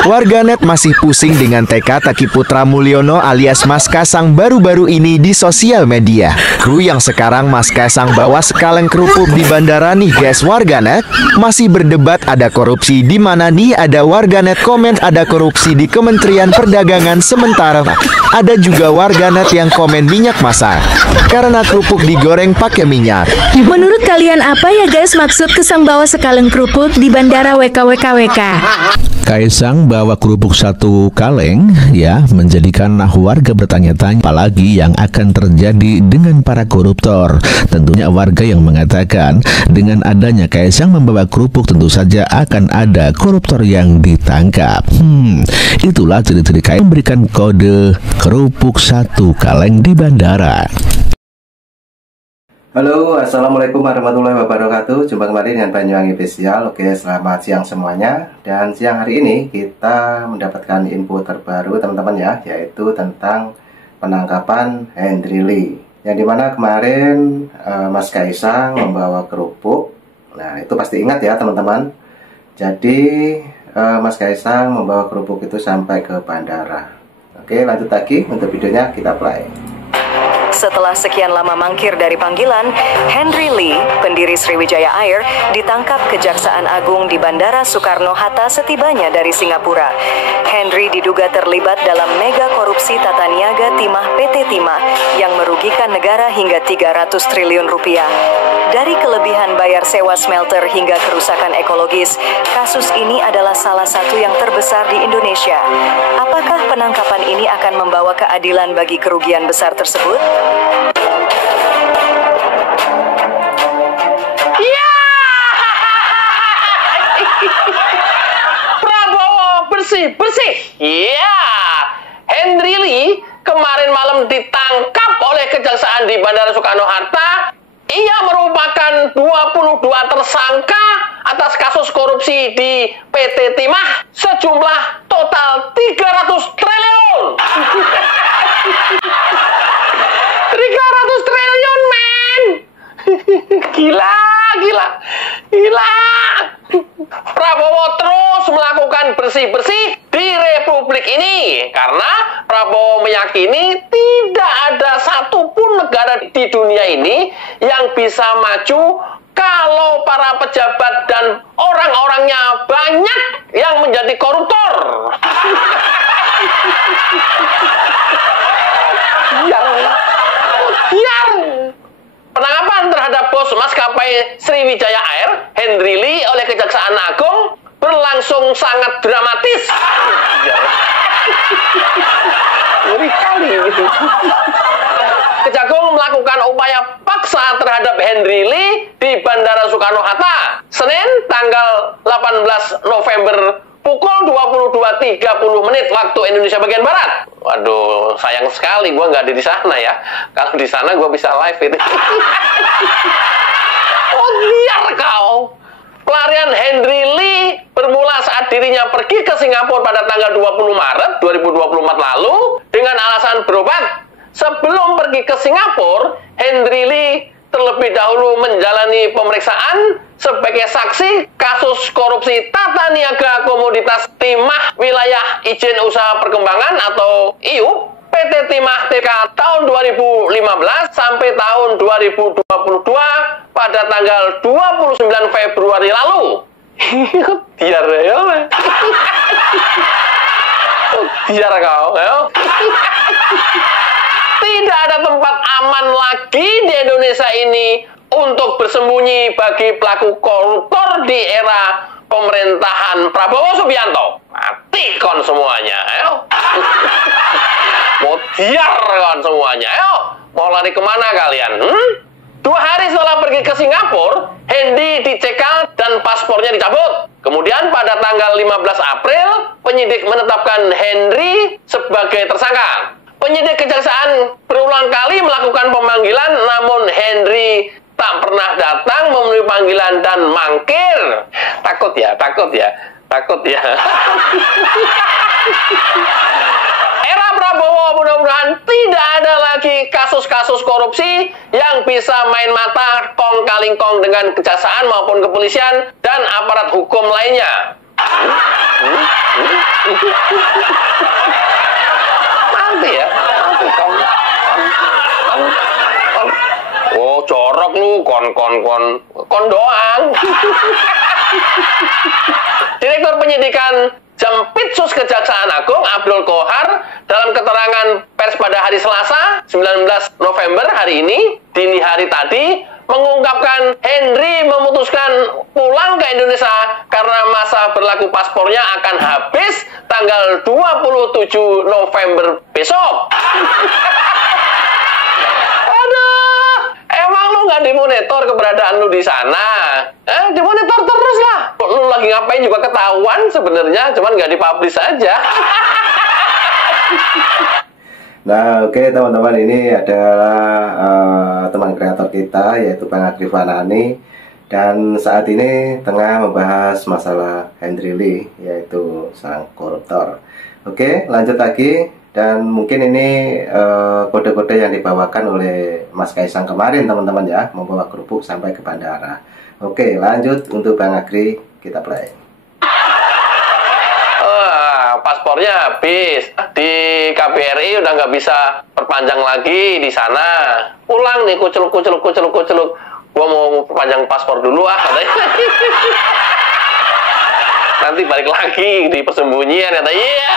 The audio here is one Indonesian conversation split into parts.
Warganet masih pusing dengan teka-teki Putra Mulyono alias Mas Kaisang baru-baru ini di sosial media. Kru yang sekarang Mas Kaisang bawa sekaleng kerupuk di bandara nih guys. Warganet masih berdebat ada korupsi di mana nih, ada warganet komen ada korupsi di Kementerian Perdagangan, sementara ada juga warganet yang komen minyak masak karena kerupuk digoreng pakai minyak. Menurut kalian apa ya guys maksud Kaisang bawa sekaleng kerupuk di bandara WKWKWK? Kaisang bawa kerupuk satu kaleng ya menjadikan warga bertanya-tanya apalagi yang akan terjadi dengan para koruptor. Tentunya warga yang mengatakan dengan adanya Kaisang membawa kerupuk tentu saja akan ada koruptor yang ditangkap. Itulah ciri-ciri Kaisang memberikan kode kerupuk satu kaleng di bandara. Halo, assalamualaikum warahmatullahi wabarakatuh. Jumpa kembali dengan Banyuwangi Official. Oke, selamat siang semuanya. Dan siang hari ini kita mendapatkan info terbaru teman-teman ya, yaitu tentang penangkapan Henry Lee. Yang dimana kemarin Mas Kaisang membawa kerupuk. Nah, itu pasti ingat ya teman-teman. Jadi Mas Kaisang membawa kerupuk itu sampai ke bandara. Oke, lanjut lagi untuk videonya, kita play. Setelah sekian lama mangkir dari panggilan, Henry Lee, pendiri Sriwijaya Air, ditangkap Kejaksaan Agung di Bandara Soekarno-Hatta setibanya dari Singapura. Henry diduga terlibat dalam mega korupsi tata niaga timah PT Timah yang merugikan negara hingga 300 triliun rupiah. Dari kelebihan bayar sewa smelter hingga kerusakan ekologis, kasus ini adalah salah satu yang terbesar di Indonesia. Apakah penangkapan ini akan membawa keadilan bagi kerugian besar tersebut? Ya, Prabowo bersih. Ya, Henry Lee kemarin malam ditangkap oleh Kejaksaan di Bandara Soekarno-Hatta. Ia merupakan 22 tersangka atas kasus korupsi di PT Timah sejumlah total 300 triliun. 300 triliun, men. Gila. Prabowo terus melakukan bersih-bersih di Republik ini karena Prabowo meyakini tidak ada satupun negara di dunia ini yang bisa maju kalau para pejabat dan orang-orangnya banyak yang menjadi koruptor. Penangkapan terhadap bos maskapai Sriwijaya Air, Henry Lee, oleh Kejaksaan Agung berlangsung sangat dramatis. Ngeri kali. Kejagung melakukan upaya paksa terhadap Henry Lee di Bandara Soekarno-Hatta, Senin tanggal 18 November pukul 22.30 waktu Indonesia bagian Barat. Waduh, sayang sekali gue nggak ada di sana ya. Kalau di sana gue bisa live itu. Oh, biar kau. Pelarian Henry Lee bermula saat dirinya pergi ke Singapura pada tanggal 20 Maret 2024 lalu dengan alasan berobat. Sebelum pergi ke Singapura, Henry Lee terlebih dahulu menjalani pemeriksaan sebagai saksi kasus korupsi tata niaga komoditas timah wilayah izin usaha perkembangan atau IUP PT Timah TK tahun 2015 sampai tahun 2022 pada tanggal 29 Februari lalu. Biar ya. Biar kau ya. Tidak ada tempat aman lagi di Indonesia ini untuk bersembunyi bagi pelaku koruptor di era pemerintahan Prabowo Subianto. Mati kon semuanya, ayo. Mau biar kon semuanya, ayo. Mau lari kemana kalian? 2 hari setelah pergi ke Singapura, Henry dicekal dan paspornya dicabut. Kemudian pada tanggal 15 April, penyidik menetapkan Henry sebagai tersangka. Penyidik kejaksaan berulang kali melakukan pemanggilan, namun Henry tak pernah datang memenuhi panggilan dan mangkir. Takut ya. Era Prabowo mudah-mudahan tidak ada lagi kasus-kasus korupsi yang bisa main mata kong kaling kong dengan kejaksaan maupun kepolisian dan aparat hukum lainnya. Nanti ya, nanti kon. Oh, jorok lu, kon doang. Direktur Penyidikan Jampitsus Kejaksaan Agung Abdul Kohar dalam keterangan pers pada hari Selasa 19 November hari ini, dini hari tadi, mengungkapkan Henry memutuskan pulang ke Indonesia karena masa berlaku paspornya akan habis tanggal 27 November besok. Aduh, emang lu nggak dimonitor keberadaan lu di sana? Dimonitor terus lah. Lu lagi ngapain juga ketahuan sebenarnya, cuman nggak dipublish aja. Nah, oke teman-teman, ini adalah teman kreator kita yaitu Bang Agri Fanani, dan saat ini tengah membahas masalah Henry Lee, yaitu sang koruptor. Oke, lanjut lagi, dan mungkin ini kode-kode yang dibawakan oleh Mas Kaisang kemarin teman-teman ya, membawa kerupuk sampai ke bandara. Oke, lanjut untuk Bang Agri, kita play. Paspornya habis di KBRI, udah nggak bisa perpanjang lagi di sana. Pulang nih, kuceluk. Gua mau perpanjang paspor dulu katanya. Nanti balik lagi di persembunyian kata. Iya.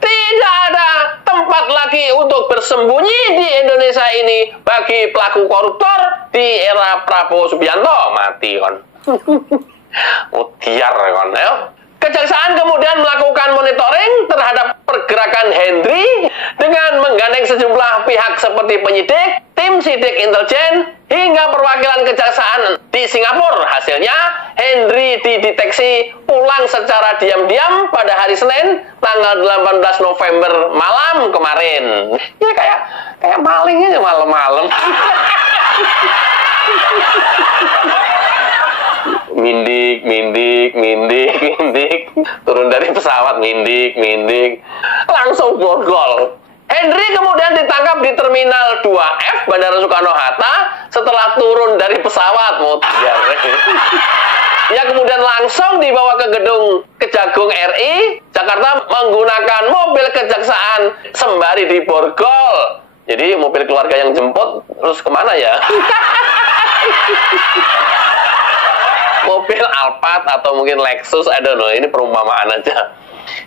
Tidak ada tempat lagi untuk bersembunyi di Indonesia ini bagi pelaku koruptor di era Prabowo Subianto. Mati kon. Mutiar kon. Kejaksaan kemudian melakukan monitoring terhadap pergerakan Henry dengan menggandeng sejumlah pihak seperti penyidik, tim sidik intelijen, hingga perwakilan kejaksaan di Singapura. Hasilnya, Henry dideteksi pulang secara diam-diam pada hari Senin, tanggal 18 November malam kemarin. Ya kayak maling aja malam-malam. Mindik, turun dari pesawat, mindik, langsung borgol. Henry kemudian ditangkap di Terminal 2F Bandara Soekarno-Hatta setelah turun dari pesawat. Ia kemudian langsung dibawa ke gedung Kejagung RI Jakarta menggunakan mobil kejaksaan sembari diborgol. Jadi mobil keluarga yang jemput terus kemana ya? Mobil Alphard atau mungkin Lexus, I don't know, ini perumpamaan aja.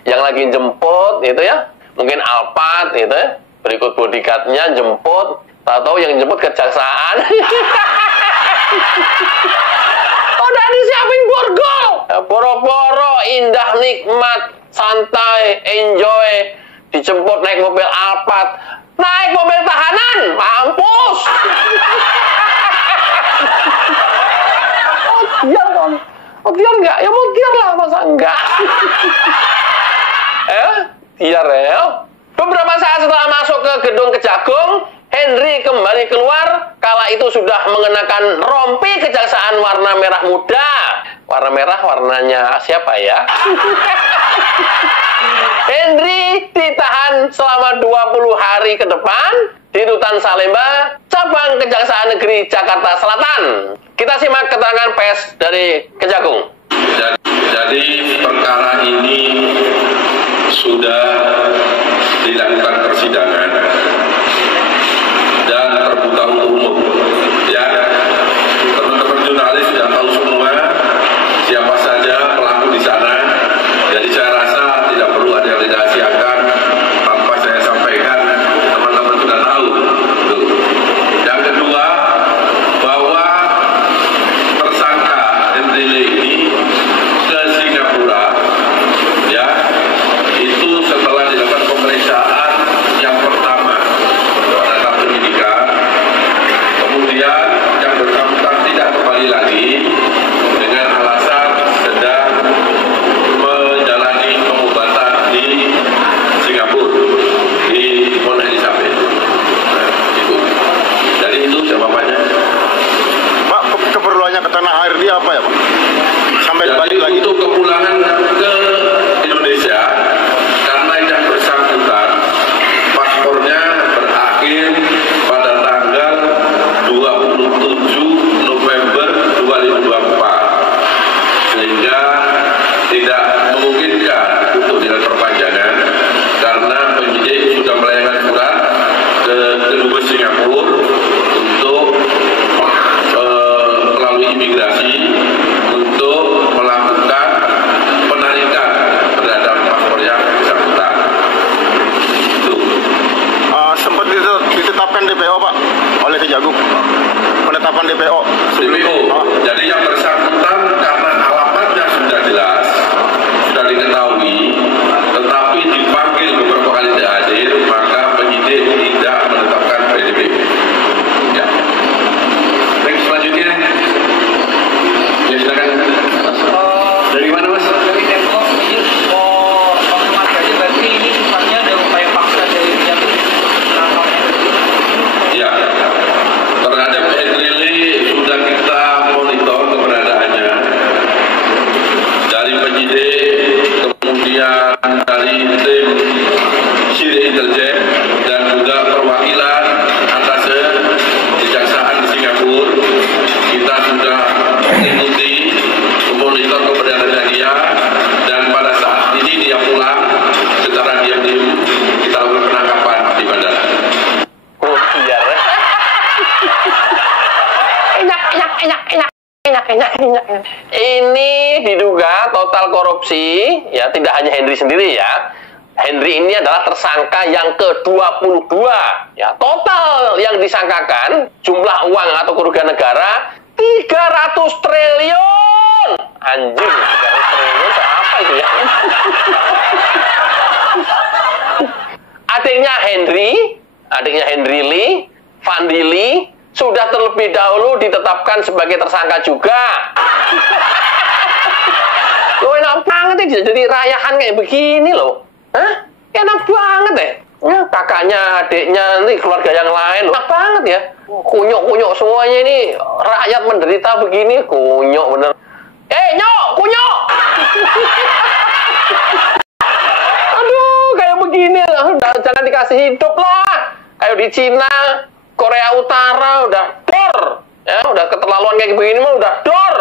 Yang lagi jemput itu ya, mungkin Alphard gitu ya, berikut bodyguardnya jemput, tahu yang jemput kejaksaan. Udah disiapin borgol, boro-boro, indah, nikmat, santai, enjoy, dijemput naik mobil Alphard, naik mobil tahanan, mampus. Mutiar nggak? Ya mutiar lah, masa enggak? Tiar ya. Beberapa saat setelah masuk ke gedung Kejagung, Henry kembali keluar. Kala itu sudah mengenakan rompi kejaksaan warna merah muda. Warna merah warnanya siapa ya? Henry ditahan selama 20 hari ke depan di Rutan Salemba, Cabang Kejaksaan Negeri Jakarta Selatan. Kita simak keterangan pers dari Kejagung. Jadi perkara ini sudah dilakukan persidangan dan terbuka untuk umum. Ya, teman-teman jurnalis sudah tahu semua siapa saja pelaku di sana. Jadi saya rasa tidak perlu ada yang dirahasiakan. Tanpa saya sampaikan, teman-teman sudah tahu. Yang kedua, bahwa tersangka Henry Lee ini ke Singapura, ya, itu setelah dilakukan pemeriksaan yang pertama terhadap penyidikan, kemudian yang bersangkutan tidak kembali lagi dengan alasan sedang menjalani pengobatan di Singapura, di Mount Elizabeth. Nah, itu. Jadi itu jawabannya. Pak, keperluannya ke tanah air dia apa ya, Pak? Sampai balik lagi. Untuk kepulangan ke Indonesia, karena yang bersangkutan paspornya berakhir pada tanggal 27 November 2024. imigrasi untuk melakukan penarikan terhadap paspor yang bersangkutan. Itu. Sempat ditetapkan DPO Pak oleh Kejagung. Penetapan DPO. DPO. Jadi yang bersangkutan karena alamatnya sudah jelas, sudah diketahui, tetapi dipanggil beberapa kali tidak hadir, maka penyidik tidak menetapkan PDP. Ya. Baik, selanjutnya. Ya, silakan. Dari mana, Mas? Dari Depok, mau konfirmasi aja berarti ini sifatnya ada upaya paksa dari pihak Ya, terhadap Henry Lee sudah kita monitor keberadaannya dari penyidik, kemudian dari tim sidik intelijen dan juga perwakilan atas kejaksaan di Singapura. Kita sudah mengikuti memonitor keberadaannya dia, dan pada saat ini dia pulang secara diam-diam kita lakukan penangkapan di bandara. Enak. Ini diduga total korupsi, ya tidak hanya Henry sendiri ya. Henry ini adalah tersangka yang ke-22. Ya, total yang disangkakan jumlah uang atau kerugian negara 300 triliun. Anjing, 300 triliun apa itu ya? Adiknya Henry Lee, Fandi Lee, sudah terlebih dahulu ditetapkan sebagai tersangka juga. Lo enak banget ya jadi rayahan kayak begini loh. Hah? Enak banget ya. Ya, kakaknya, adiknya, nih keluarga yang lain. Enak banget ya. Kunyuk-kunyuk semuanya ini. Rakyat menderita begini. Kunyuk bener. Nyok! Kunyuk! Aduh, kayak begini. Jangan dikasih hidup lah. Kayak di Cina, Korea Utara udah dor. Ya, udah keterlaluan kayak begini mah udah dor.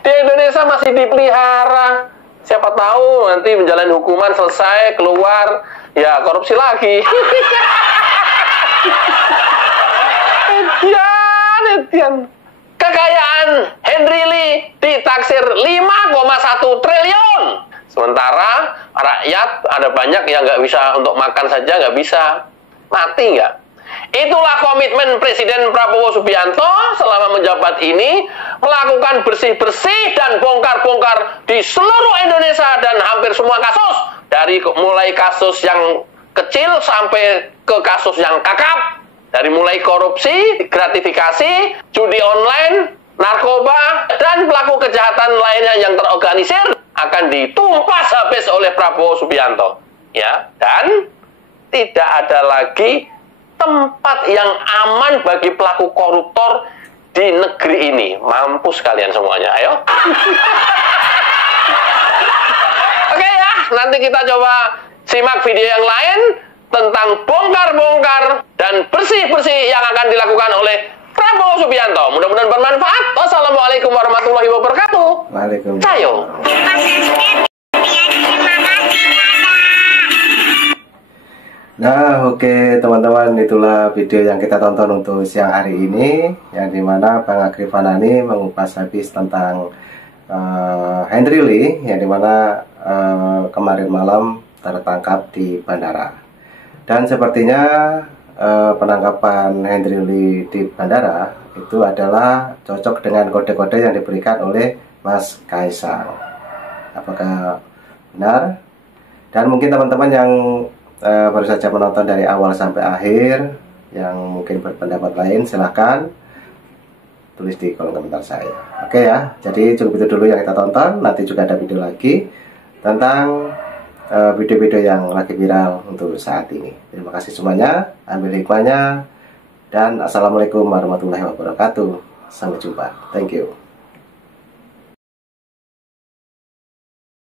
Di Indonesia masih dipelihara. Siapa tahu nanti menjalani hukuman selesai, keluar, ya korupsi lagi. Edian. Kekayaan Henry Lee ditaksir 5,1 triliun. Sementara rakyat ada banyak yang nggak bisa untuk makan saja, nggak bisa. Mati nggak? Itulah komitmen Presiden Prabowo Subianto selama menjabat ini, melakukan bersih-bersih dan bongkar-bongkar di seluruh Indonesia dan hampir semua kasus, dari mulai kasus yang kecil sampai ke kasus yang kakap, dari mulai korupsi, gratifikasi, judi online, narkoba, dan pelaku kejahatan lainnya yang terorganisir akan ditumpas habis oleh Prabowo Subianto. Ya, dan tidak ada lagi tempat yang aman bagi pelaku koruptor di negeri ini. Mampus kalian semuanya, ayo. Oke ya, nanti kita coba simak video yang lain tentang bongkar-bongkar dan bersih-bersih yang akan dilakukan oleh Prabowo Subianto. Mudah-mudahan bermanfaat. Wassalamualaikum warahmatullahi wabarakatuh. Waalaikumsalam. Cayo. Nah, oke teman-teman, itulah video yang kita tonton untuk siang hari ini, yang dimana Bang Agri Fanani mengupas habis tentang Henry Lee, yang dimana kemarin malam tertangkap di bandara. Dan sepertinya penangkapan Henry Lee di bandara itu adalah cocok dengan kode-kode yang diberikan oleh Mas Kaisang. Apakah benar? Dan mungkin teman-teman yang baru saja menonton dari awal sampai akhir, yang mungkin berpendapat lain, silahkan tulis di kolom komentar saya. Oke ya, jadi cukup itu dulu yang kita tonton. Nanti juga ada video lagi tentang video-video yang lagi viral untuk saat ini. Terima kasih semuanya, ambil hikmahnya, dan assalamualaikum warahmatullahi wabarakatuh. Sampai jumpa, thank you.